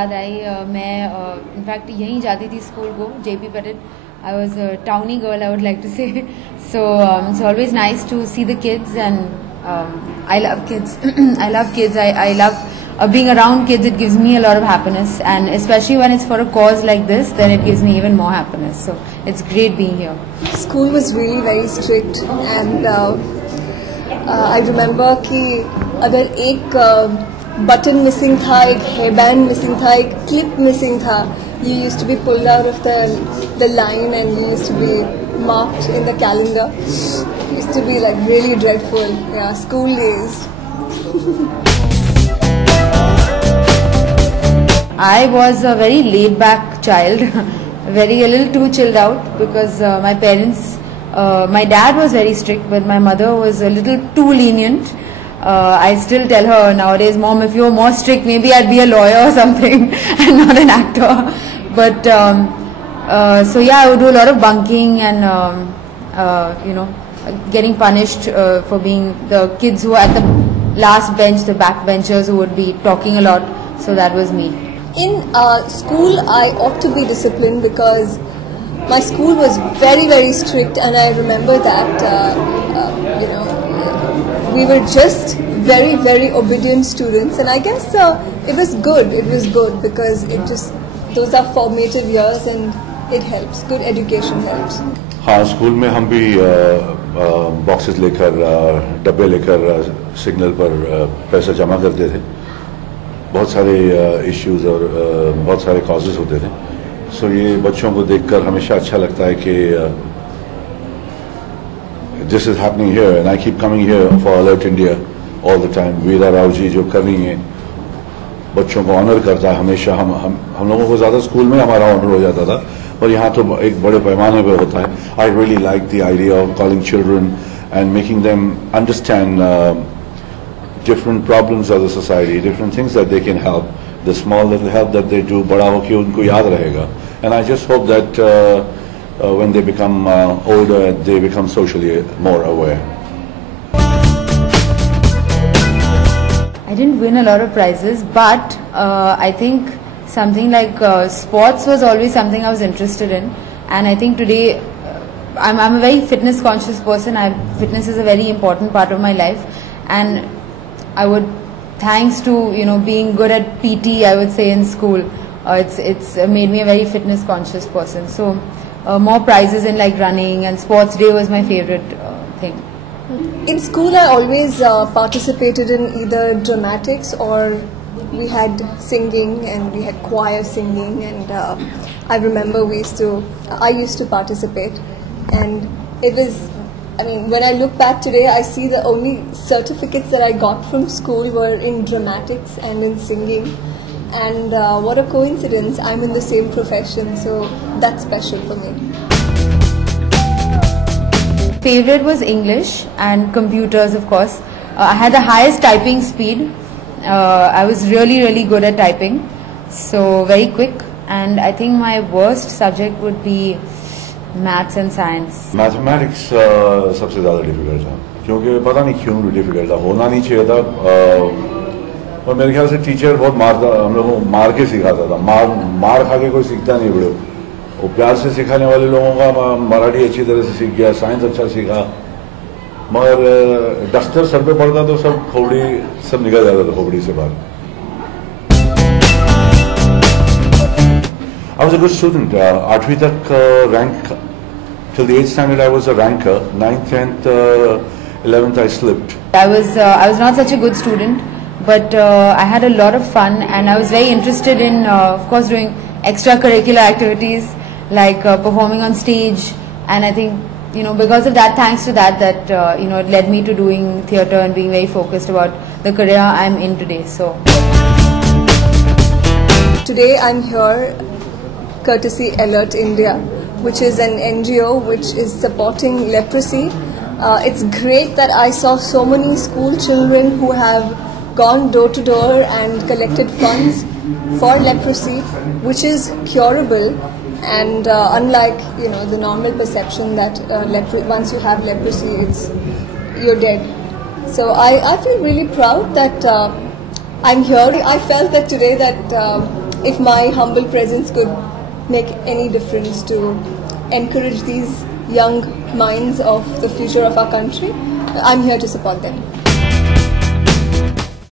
याद आई मैं इनफैक्ट यहीं जाती थी स्कूल को, JP Patil. I was a towny girl, I would like to say. So it's always nice to see the kids, and I love kids. I love kids. I love being around kids. It gives me a lot of happiness, and especially when it's for a cause like this, then it gives me even more happiness. So it's great being here. School was really very strict, and I remember कि अगर एक button missing था, एक hairband missing था, एक clip missing था, you used to be pulled out of the line and you used to be marked in the calendar. It used to be like really dreadful. Yeah, school days. I was a very laid back child, a little too chilled out, because my parents, my dad was very strict, but my mother was a little too lenient. I still tell her nowadays, Mom, if you were more strict, maybe I'd be a lawyer or something and not an actor. But so yeah, I would do a lot of bunking and getting punished for being the kids who were at the last bench, the backbenchers who would be talking a lot. So that was me. In school, I ought to be disciplined because my school was very, very strict, and I remember that we were just very, very obedient students, and I guess it was good. It was good because those are formative years, and it helps. Good education helps. हाँ, school में हम भी boxes लेकर, डब्बे लेकर signal पर पैसा जमा करते थे. बहुत सारे इश्यूज और बहुत सारे कॉजेज होते थे. सो ये बच्चों को देखकर हमेशा अच्छा लगता है कि this is happening here, and I keep coming here for Alert India all the time. वीरा राव जी जो कर रही हैं, बच्चों को ऑनर करता है हमेशा. हम लोगों को ज़्यादा स्कूल में हमारा ऑनर हो जाता था, और यहाँ तो एक बड़े पैमाने पे होता है. I really like the idea of calling children and making them understand different problems of the society, different things that they can help. The small little help that they do, बड़ा होके उनको याद रहेगा. And I just hope that when they become older, they become socially more aware. I didn't win a lot of prizes, but I think something like sports was always something I was interested in, and I think today I'm a very fitness conscious person. Fitness is a very important part of my life, and I would, thanks to being good at PT, I would say in school, it's made me a very fitness conscious person. So more prizes in like running, and sports day was my favorite thing. In school, I always participated in either dramatics, or we had singing, and we had choir singing, and I remember I used to participate, and it was, I mean, when I look back today, I see the only certificates that I got from school were in dramatics and in singing, and what a coincidence, I'm in the same profession, so that's special for me. Favorite was English and computers, of course. I had the highest typing speed. I was really good at typing, so very quick. And I think my worst subject would be maths and science. Mathematics सबसे ज़्यादा difficult था, क्योंकि पता नहीं क्यों difficult था. होना नहीं चाहिए था, और मेरे ख्याल से टीचर बहुत मारता, हम लोगों को मार के सिखाता था. मार खा के कोई सीखता नहीं बड़े. वो प्यार से सिखाने वाले लोगों का मराठी अच्छी तरह से सीख गया, साइंस अच्छा सीखा, मगर डस्टर सर पे पड़ता तो सब निकल जाता था खोपड़ी से बाहर. I was a good student. 8वीं तक rank till the 8th standard I was a ranker. 9th, 10th, 11th I slipped. I was not such a good student, but I had a lot of fun, and I was very interested in, of course, doing extracurricular activities like performing on stage, and I think because of that, thanks to that it led me to doing theatre and being very focused about the career I'm in today. So today I'm here courtesy Alert India, which is an NGO which is supporting leprosy. It's great that I saw so many school children who have gone door to door and collected funds for leprosy, which is curable, and unlike the normal perception that once you have leprosy, you're dead. So I feel really proud that I'm here. I felt that today that if my humble presence could make any difference to encourage these young minds of the future of our country, I'm here to support them.